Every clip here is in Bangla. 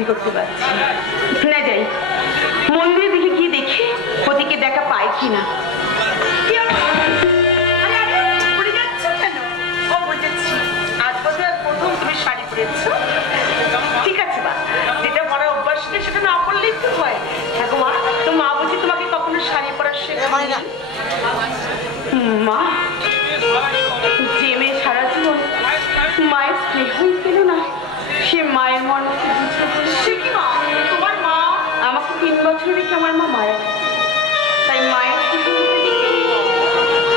উপলব্ধি করতে পারছি না। যাই মন্দিরের দিকে গিয়ে দেখি পতিকে দেখা পাই কিনা। ঠিক আছে মা, যেটা পড়ার অভ্যাস নেই সেটা না পড়লেই তো হয়। দেখো মা, তো মা বুঝি তোমাকে কখনো শাড়ি পরা শেখায় না? মা, যে মেয়ে সারা জীবন মায়ের স্নেহই পেল না, সে মায়ের মর্মকে বুঝতে পারে। সে কি মা, তোমার মা আমাকে 3 বছর রেখে আমার মা মারা গেছে। তাই মায়ের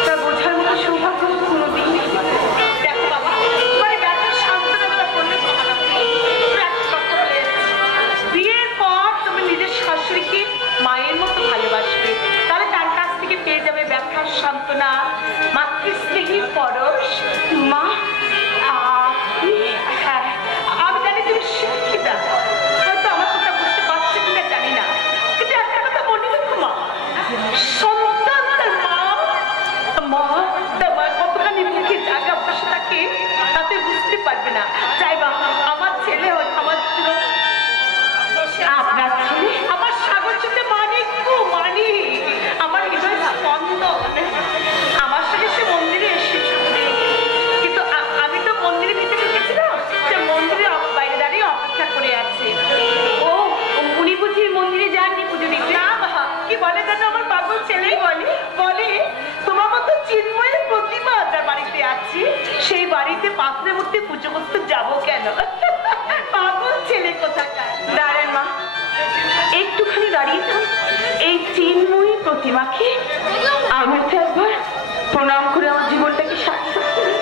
তা বোঝার মতো সৌভাগ্য কোনোদিন নেই। দেখো বাবা, তোমার ব্যথার সান্ত্বনা করলে বিয়ের পর তুমি নিজের শাশুড়িকে মায়ের মতো ভালোবাসবে, তাহলে তার কাছ থেকে পেয়ে যাবে ব্যথার সান্ত্বনা, মাতৃস্নেহী পরশ। মা, হ্যাঁ আমি জানি তুমি শিক্ষিতা, হয়তো আমার কথা বুঝতে পারছো কিনা জানি না, কিন্তু একটা কথা মনে রেখো মা, সন্তান তার মা তোমার কতখানি মুখে জায়গা বসে থাকে তাতে বুঝতে পারবে না। যাই বা আমার ছেলে হয়, আমার আপনার ছেলে আমার সাগর চোখে মানিক মানি, আমার হৃদয় স্পন্দন। আমার সাথে সে মন্দিরে এসেছিল, কিন্তু আমি তো মন্দিরের ভিতরে গেছিলাম, সে মন্দিরে বাইরে দাঁড়িয়ে অপেক্ষা করে আছে। ও উনি বুঝি মন্দিরে যাননি পুজো দিতে? না, কি বলে জানো আমার পাগল ছেলেই বলে তোমার মতো চিন্ময়ের প্রতিমা যার বাড়িতে আছে সেই বাড়িতে পাত্রের মধ্যে পুজো করতে যাবো কেন? পাগল ছেলে কোথাকার। দাঁড়ান মা, একটুখানি দাঁড়িয়ে যান, এই চিন্ময়ী প্রতিমাকে আমি তো একবার প্রণাম করে আমার জীবনটাকে সার্থক করি।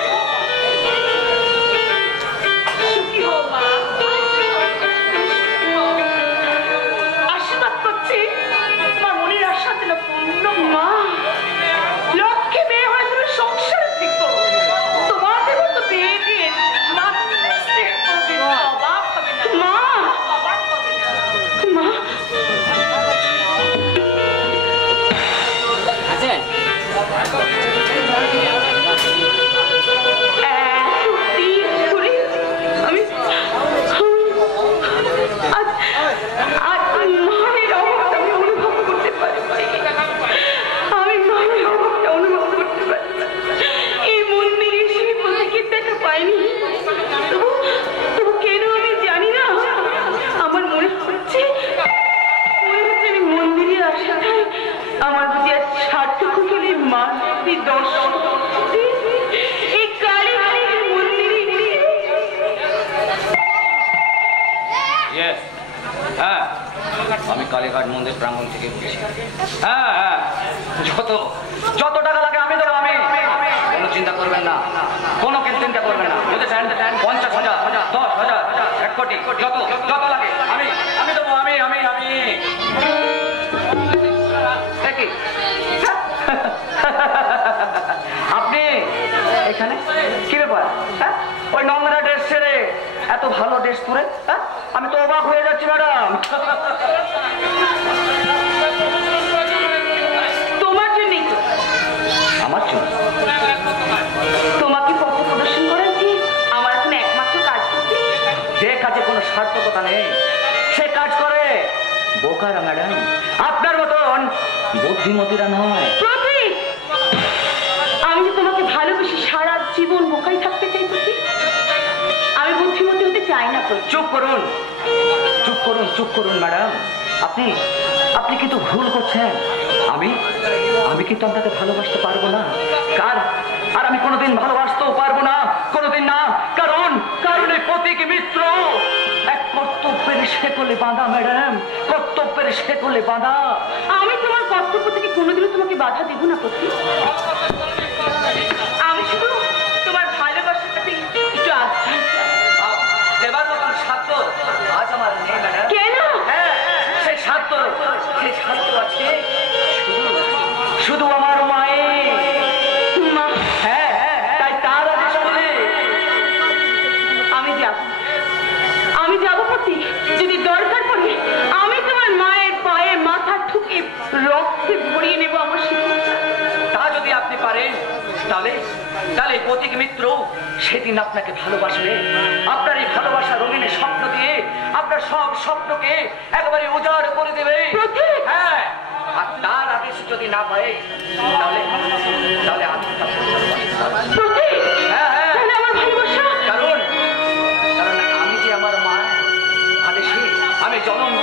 আশীর্বাদ করছি তোমার মনের আশা যেন পূর্ণ। মা, লক্ষ্মী মেয়ে হয়ে তুমি সংসারে থেকো, তোমাদের মতো বিয়ে দিয়ে অভাব হবে না। মা, অভাব হবে না। মা, আমার বুঝি আজ সার্থক হলে মা দর্শন এই কালী মন্দিরে। হ্যাঁ, আমি কালীঘাট মন্দির প্রাঙ্গণ থেকে বলছি। হ্যাঁ, যত টাকা লাগে আমি দেবো। আমি কোনো চিন্তা করবেন না, কোনো চিন্তা করবেন না। বুঝেছেন? 50,000, 10,000, 1 কোটি, যত লাগে আমি দেবো। আমি আপনি এখানে কি ব্যাপার? হ্যাঁ, ওই নোংরা ড্রেস ছেড়ে এত ভালো ড্রেস পরে, হ্যাঁ আমি তো অবাক হয়ে যাচ্ছি ম্যাডাম। তোমার জন্যই তো। আমার জন্য? তোমাকে পথ প্রদর্শন করেছি আমার এখন একমাত্র কাজ করতে। যে কাজে কোনো সার্থকতা নেই সে কাজ করে বোকারা ম্যাডাম, আপনার মতন বুদ্ধিমতীরা নয়। প্রতীক, আমি যে তোমাকে ভালোবেসে সারা জীবন বোকাই থাকতে চাই প্রতীক, আমি বুদ্ধিমতী হতে চাই না। চুপ করুন ম্যাডাম, আপনি কিন্তু ভুল করছেন। আমি কিন্তু আপনাকে ভালোবাসতে পারবো না, আর আমি কোনোদিন ভালোবাসতেও পারবো না, কোনোদিন না। কারণ এই প্রতীক মিত্র এক কর্তব্যের শেকলে বাঁধা ম্যাডাম, কর্তব্যের শেকলে বাঁধা। আমি তোমার কর্তব্য থেকে কোনোদিনও তোমাকে বাধা দেব না প্রতীক। আমি শুধু তোমার ভালোবাসাটাকে একটু আশ্রয় দেবার মতন সাধ্য আজ আমার নেই ম্যাডাম। কেন? হ্যাঁ, সেই সাধ্য আছে শুধু আমার মায়ের। হ্যাঁ, তাই তার আদেশ বলে আমি যাব প্রতীক। যদি দরকার পড়ে আমি তোমার মায়ের পায়ে মাথা ঠুকে রক্তে ভরিয়ে নেব আমার শিক্ষা। তা যদি আপনি পারেন তাহলে প্রতীক মিত্র সেদিন আপনাকে ভালোবাসবে। আপনার এই ভালোবাসা রঙিনের স্বপ্ন দিয়ে আপনার সব স্বপ্নকে একেবারে উজাড় করে দেবে। হ্যাঁ, আর তার আদেশ যদি না পায় তাহলে তাহলে আমি কারণ কারণ আমি যে আমার মা আদেশে আমি জনম